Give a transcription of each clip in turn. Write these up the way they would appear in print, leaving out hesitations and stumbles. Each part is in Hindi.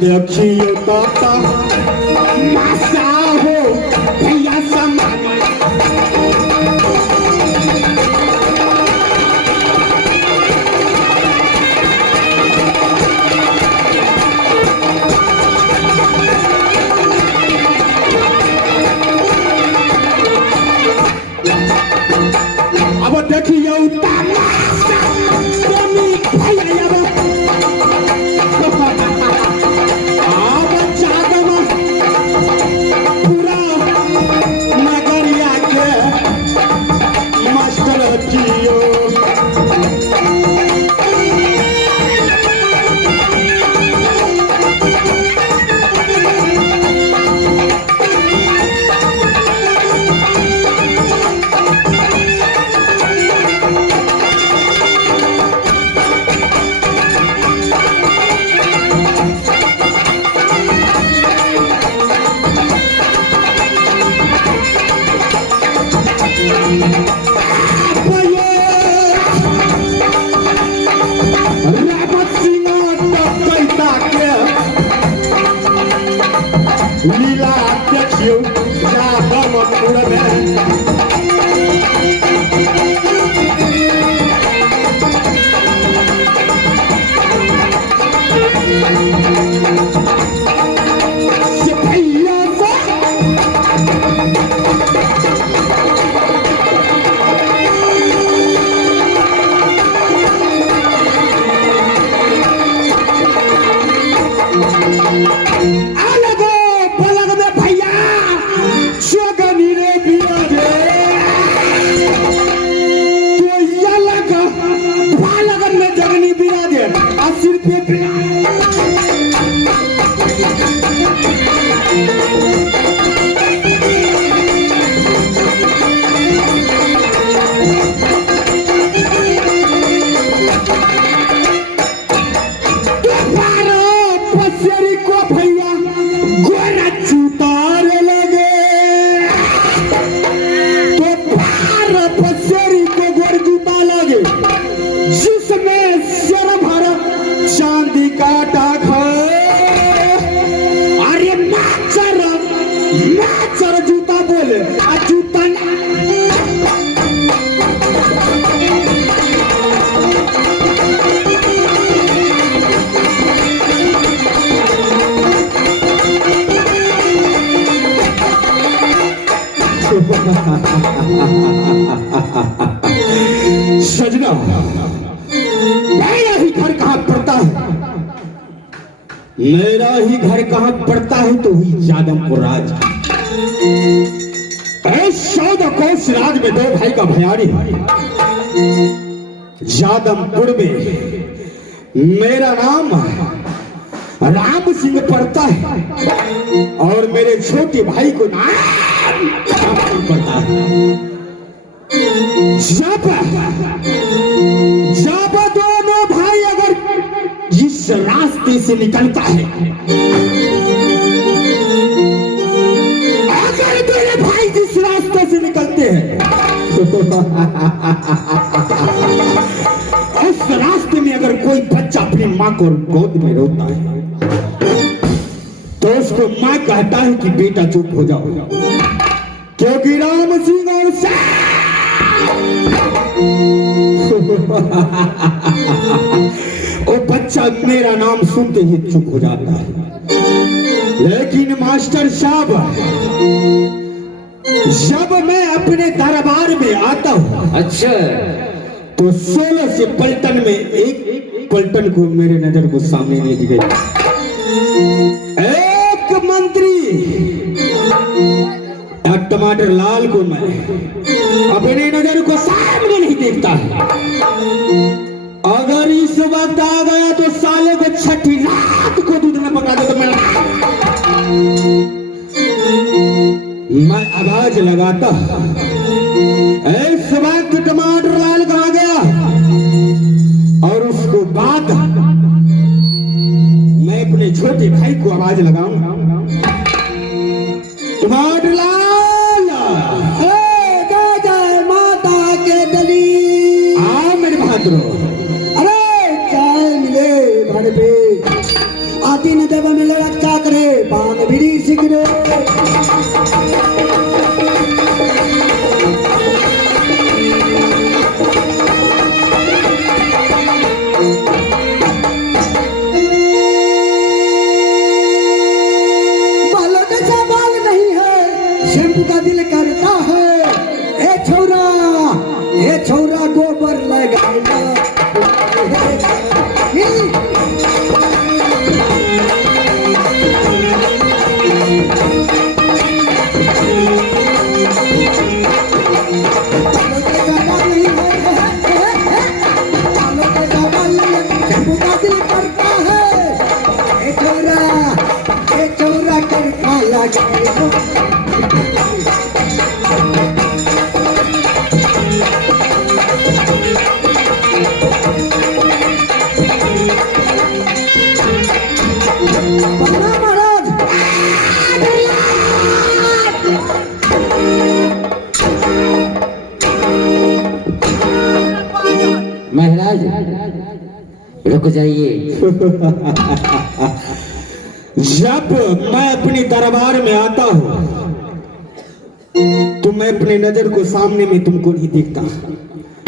देखियो पापा मासा हो भैया समान अब देखियो तमाशा प्रेमी भैया लीला देखियो जादम उड़ने से भैया सजना मेरा ही घर कहाँ पड़ता है, मेरा ही घर कहाँ पड़ता है तो हुई जादमपुर राज। 14 कोस राज में 2 भाई का भयारी है। जादमपुर में मेरा नाम राम सिंह पड़ता है और मेरे छोटे भाई को नाम पड़ता है। जब दोनों भाई अगर जिस रास्ते से निकलता है उस रास्ते में अगर कोई बच्चा अपनी माँ को गोद में रोता है तो उसको माँ कहता है कि बेटा चुप हो जाओ, क्योंकि राम सिंह और वो बच्चा मेरा नाम सुनते ही चुप हो जाता है। लेकिन मास्टर साहब, जब मैं अपने दरबार में आता हूँ अच्छा तो 16 से पलटन में एक पलटन को मेरे नजर को सामने नहीं दिखे। एक मंत्री टमाटर लाल को मैं अपने नजर को सामने नहीं देखता है। अगर इस वक्त आ गया तो साले को छठी रात को दूध न पका दे तो मैं आवाज लगाता। इस वक्त टमाटर लाल कहाँ गया? और उसको बाद मैं अपने छोटे भाई को आवाज लगाऊंगा, टमाटर लाल जय माता के दली। आ मेरे बहादुर, अरे चाय मिले भाड़े पे आती न जब मिले रक्षा करे पान बीड़ी सिगरे। शैम्पू का दिल करता है ए छोरा गोबर लगाएगा। शैम्पू का दिल करता है ए छोरा कर खा लगाएगा। महाराज रुक जाइए। जब मैं अपने दरबार में आता हूँ तो मैं अपने नजर को सामने में तुमको नहीं देखता।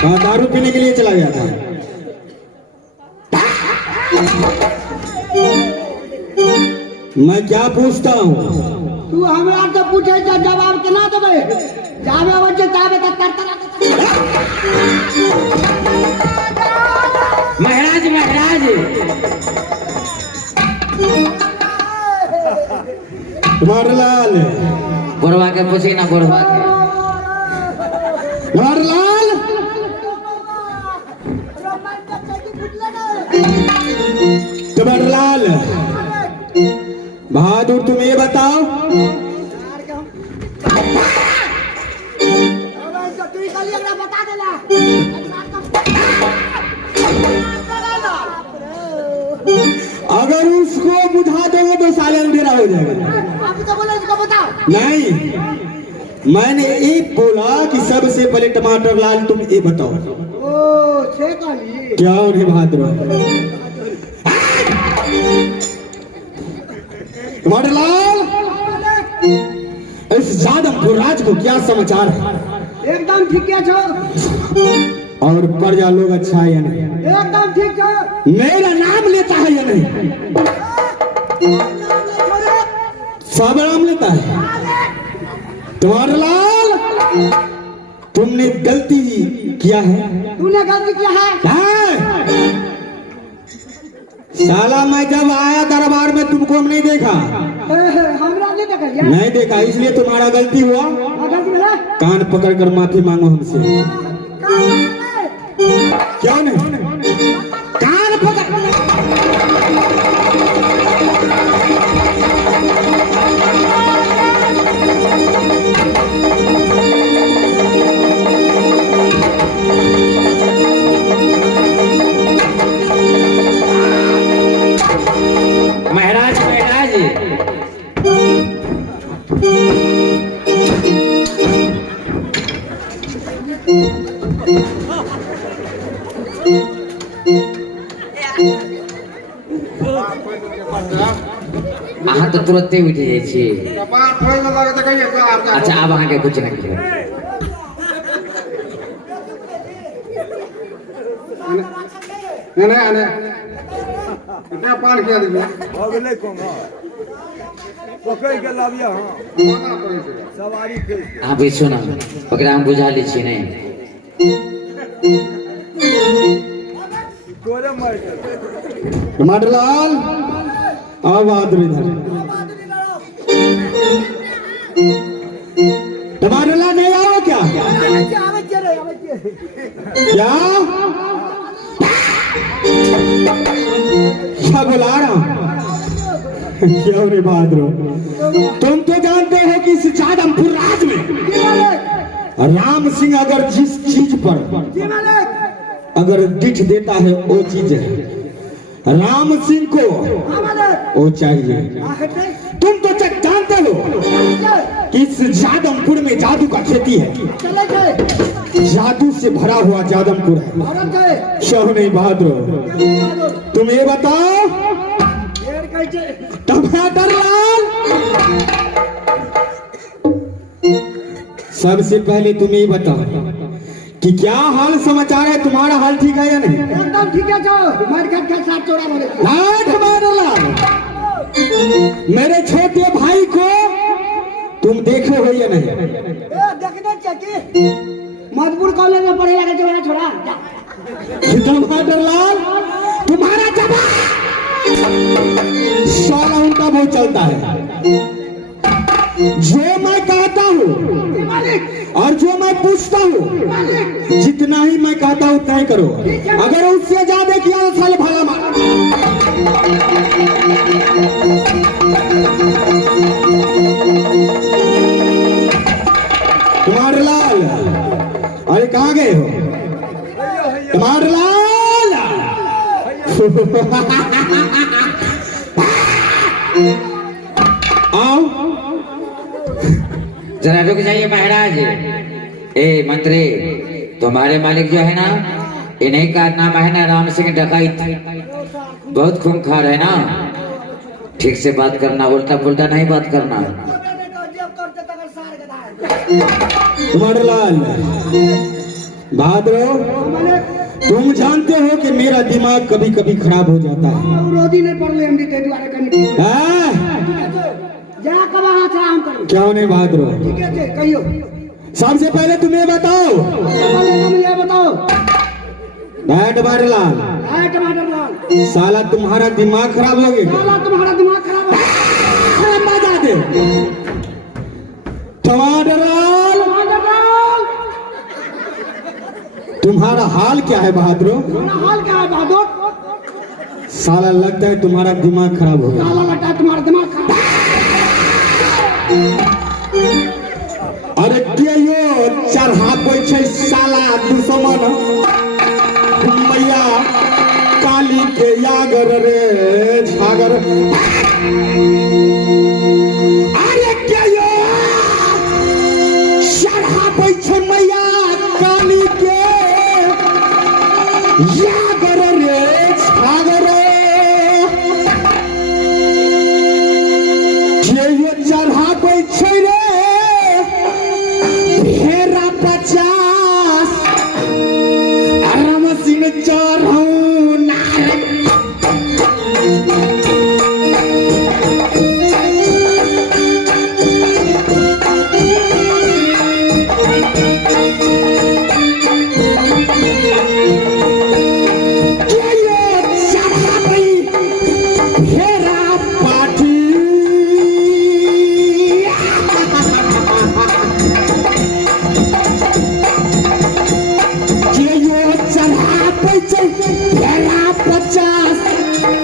कहाँ दारू पीने के लिए चला गया था? मैं क्या पूछता हूँ? तू हमरा से पूछे तो जवाब केना देबे? जाबे बच्चे जाबे तक करता महाराज महाराज कुमारलाल, बुढ़वा के पूछी ना बुढ़वा के। कुमारलाल, कुमारलाल बहादुर, तुम ये बताओ अगर उसको बुझा दोगे तो साले अंधेरा हो जाएगा। नहीं, मैंने एक बोला कि सबसे पहले टमाटर लाल तुम ये बताओ क्या उन्हें बहादुर? टमाटर लाल, इस जादवपुर राज को क्या समाचार है? एकदम ठीक है छो। और प्रजा लोग अच्छा है या नहीं? एकदम ठीक छो। मेरा नाम लेता है या नहीं? सब नाम लेता है। तुम्हारे लाल, तुमने गलती किया है। तूने गलती किया है? साला मैं जब आया दरबार में तुमको हम नहीं देखा। हमरा नहीं देखा क्या? नहीं देखा, इसलिए तुम्हारा गलती हुआ। गलती है? कान पकड़ कर माफी मांगो हमसे। क्यों नहीं? कान पकड़। महाराज महाराज अहाँ तो तुरंते उठ जाइ छी। अच्छा आब अहाँके कुछ नहीं किया। पान किया दिया हो गेलै कोना पकड़ के लाबिया हां सवारी के अहाँ बैसो ना, ओकरा हम बुझा लै छी नहीं। तोरे मार टमाटरलाल आओ बहादुर इधर। टमाटरलाल नहीं आओ क्या? क्या क्या बुला रहा हूं? क्यों रे बहादुर, तुम तो जानते हो कि इस जादमपुर राज में राम सिंह अगर जिस चीज पर अगर दिख देता है वो चीज है। राम सिंह को वो चाहिए। तुम तो जानते हो कि इस जादमपुर में जादू का खेती है, जादू से भरा हुआ जादमपुर है। क्यों नहीं बहादुर, तुम ये बताओ टमाटरलाल, सबसे पहले तुम ये बताओ कि क्या हाल समाचार है, तुम्हारा हाल ठीक है या नहीं? एकदम ठीक है। टमाटरलाल, मेरे छोटे भाई को तुम देखे हो या नहीं? देखना चाहिए, मजबूर कॉलेज में पढ़े लगा जो छोड़ा। टमाटरलाल, तुम्हारा जवाब साला उनका बहुत चलता है। जो मैं कहता हूँ और जो मैं पूछता हूँ, जितना ही मैं कहता हूँ उतना ही करो। अगर उससे ज्यादा किया तो साले भाला मार। टमाटरलाल, अरे कहाँ गए हो टमाटरलाल? आओ जरा रुक जाइए महाराज। ए मंत्री, तुम्हारे मालिक जो है ना, इन्हीं का नाम है ना राम सिंह डकैत। बहुत खूंखार है ना, ठीक से बात करना, उल्टा पुल्टा नहीं बात करना। टमाटरलाल, बहादुर, तुम जानते हो कि मेरा दिमाग कभी कभी खराब हो जाता है। रोदी नहीं पड़ ले द्वारा करनी जरा कब हाथ आराम करो। क्यों नहीं बहादुर? ठीक है कहियो। सबसे पहले तुम्हें बताओ, ये बताओ टमाटरलाल, टमाटरलाल, साला तुम्हारा दिमाग खराब हो गया। साला तुम्हारा दिमाग खराब है। मजा दे टमाटरलाल, तुम्हारा हाल क्या है बहादुर? हाल क्या है बहादुर? साला लगता है तुम्हारा दिमाग खराब हो गया। साला लगता है तुम्हारा दिमाग खराब। अरे यो चढ़ा कोई छे साला दुश्मन मैया काली के यागर रे छागर। अरे क्या यो चढ़ा कोई छे मैया काली के यागर रे छागर। ये चढ़ा कोई छे रे हेरा 50 राम सिंह चढ़ऊ नारक।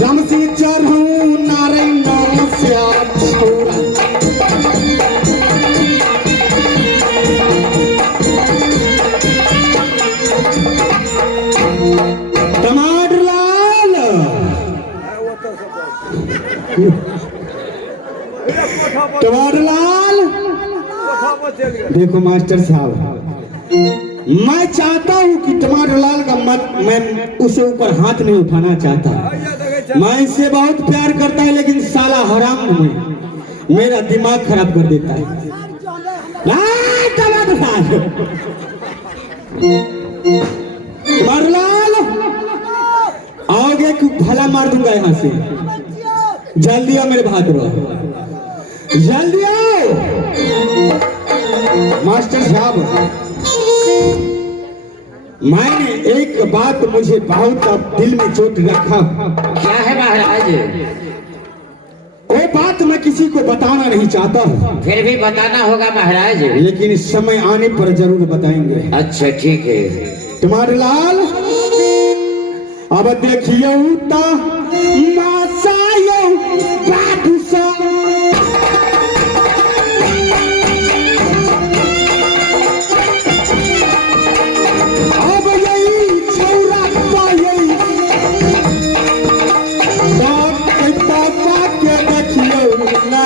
राम सिंह चढ़ऊ नारायण टमाटरलाल, टमाटरलाल, देखो मास्टर साहब, मैं चाहता हूँ कि टमाटरलाल का मत मैं उसे ऊपर हाथ नहीं उठाना चाहता। मैं इससे बहुत प्यार करता है, लेकिन साला हराम में मेरा दिमाग खराब कर देता है। टमाटरलाल आओगे कि भला मार दूंगा यहाँ से। जल्दी आओ मेरे बहादुर, जल्दी आओ। मास्टर साहब, मैंने एक बात मुझे बहुत अब दिल में चोट रखा। क्या है महाराज? वो बात मैं किसी को बताना नहीं चाहता हूँ। फिर भी बताना होगा महाराज। लेकिन समय आने पर जरूर बताएंगे। अच्छा ठीक है। टमाटरलाल अब देखिए उता मासायो बादुसा अब यही छौरा पायई पापा के देखियो ना।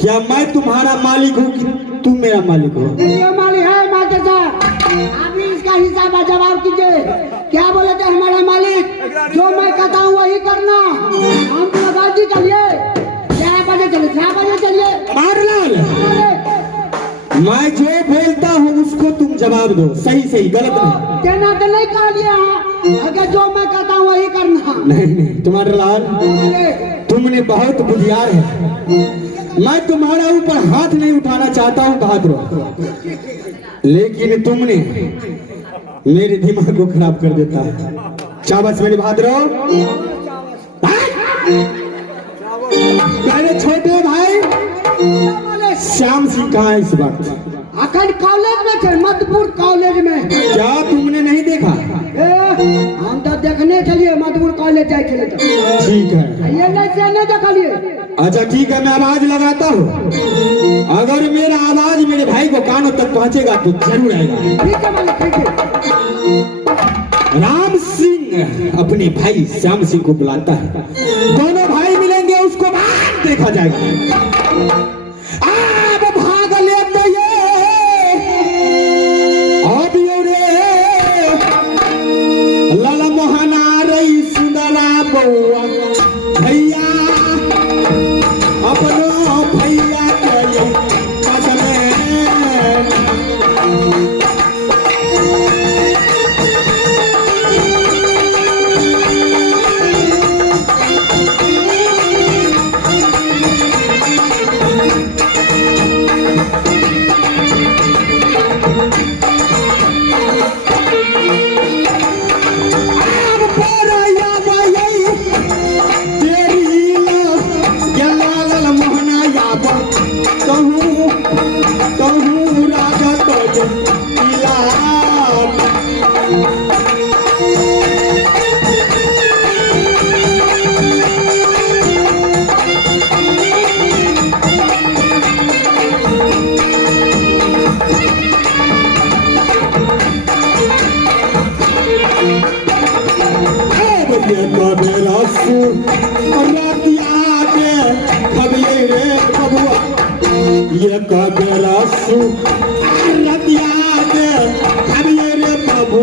क्या मैं तुम्हारा मालिक हूँ कि तुम मेरा मालिक हो? मालिक है मास्टर साहब। अभी इसका हिसाब जवाब कीजिए। क्या बोले थे हमारा मालिक? जो मैं कहता हूँ वही करना। हम तो गाड़ी चलिए, 4 बजे चलिए, 4 बजे चलिए। मारलाल, मैं जो बोलता हूँ उसको तुम जवाब दो, सही सही, गलत नहीं। कहना तो नहीं कह दिया, अगर जो मैं कहता हूँ वही करना। नहीं टमाटरलाल, तुमने बहुत बुद्धियार है। मैं तुम्हारा ऊपर हाथ नहीं उठाना चाहता हूँ बहादुर, लेकिन तुमने मेरे दिमाग को खराब कर देता है। शाबाश मेरे बहादुर। मेरे छोटे भाई श्याम सिंह कहाँ है इस वक्त? अखंड कॉलेज में थे, मधुपुर कॉलेज में। क्या तुमने नहीं देखा? हम तो देखने चलिए, मधुपुर कॉलेज जाए थे। ठीक है, ये नहीं देखा लिए। अच्छा ठीक है, मैं आवाज लगाता हूँ। अगर मेरा आवाज मेरे भाई को कानों तक पहुँचेगा तो जरूर आएगा। ठीक है मालिक, ठीक है। राम सिंह अपने भाई श्याम सिंह को बुलाता है। दोनों भाई मिलेंगे, उसको बाद देखा जाएगा। अब भाग लेते लाला मोहना रही सुंदरा बउआ भैया अपनो भैया के कसम। रातिया के खबले रे बबुआ रतिया के हरिये रे बाबू